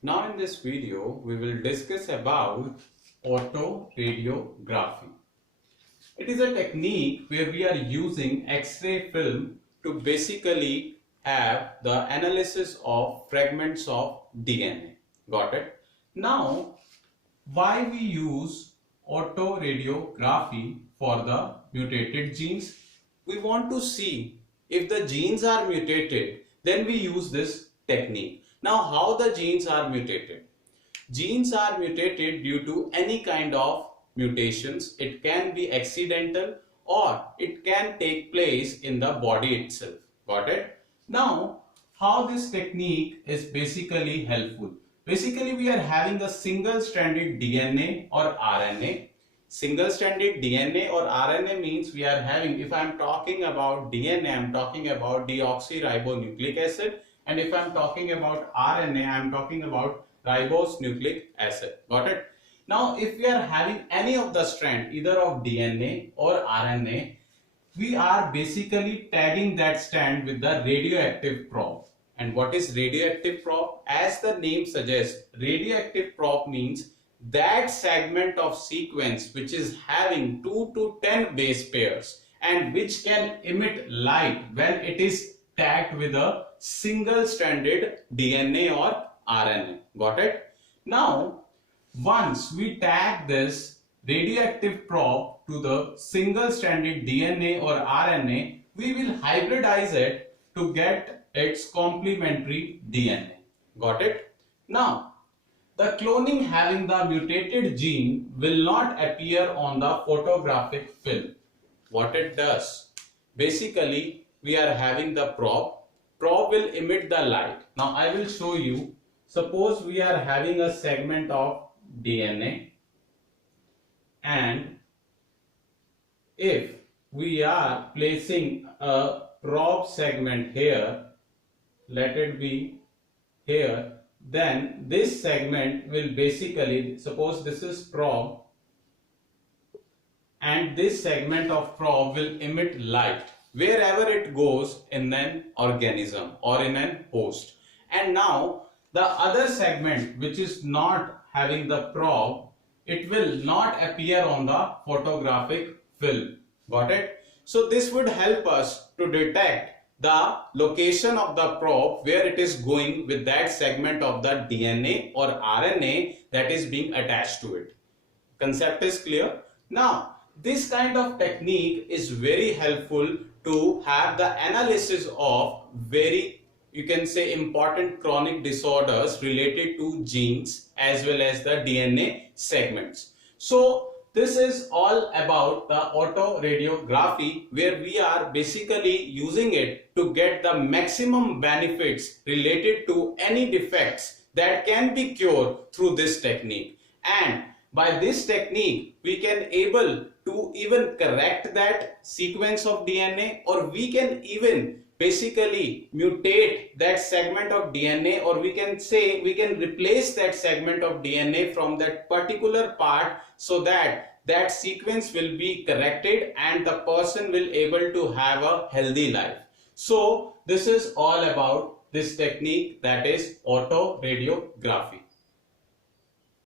Now in this video, we will discuss about autoradiography. It is a technique where we are using X-ray film to basically have the analysis of fragments of DNA. Got it? Now, why we use autoradiography for the mutated genes? We want to see if the genes are mutated, then we use this technique. Now, how the genes are mutated? Genes are mutated due to any kind of mutations. It can be accidental or it can take place in the body itself. Got it? Now, how this technique is basically helpful? Basically, we are having a single-stranded DNA or RNA. Single-stranded DNA or RNA means we are having, if I am talking about DNA, I am talking about deoxyribonucleic acid. And if I am talking about RNA, I am talking about ribose nucleic acid. Got it? Now, if we are having any of the strand, either of DNA or RNA, we are basically tagging that strand with the radioactive probe. And what is radioactive probe? As the name suggests, radioactive probe means that segment of sequence which is having 2 to 10 base pairs and which can emit light when it is tagged with a single-stranded DNA or RNA. Got it? Now, once we tag this radioactive probe to the single-stranded DNA or RNA, we will hybridize it to get its complementary DNA. Got it? Now, the cloning having the mutated gene will not appear on the photographic film. What it does? Basically, we are having the probe. Probe will emit the light. Now, I will show you. Suppose we are having a segment of DNA, and if we are placing a probe segment here, let it be here, then this segment will basically, suppose this is probe, and this segment of probe will emit light wherever it goes in an organism or in an host. And now the other segment which is not having the probe, it will not appear on the photographic film. Got it? So this would help us to detect the location of the probe where it is going with that segment of the DNA or RNA that is being attached to it. Concept is clear? Now, this kind of technique is very helpful to have the analysis of very, you can say, important chronic disorders related to genes as well as the DNA segments. So this is all about the autoradiography, where we are basically using it to get the maximum benefits related to any defects that can be cured through this technique. And by this technique, we can able to even correct that sequence of DNA, or we can even basically mutate that segment of DNA, or we can say we can replace that segment of DNA from that particular part so that that sequence will be corrected and the person will able to have a healthy life. So this is all about this technique, that is autoradiography.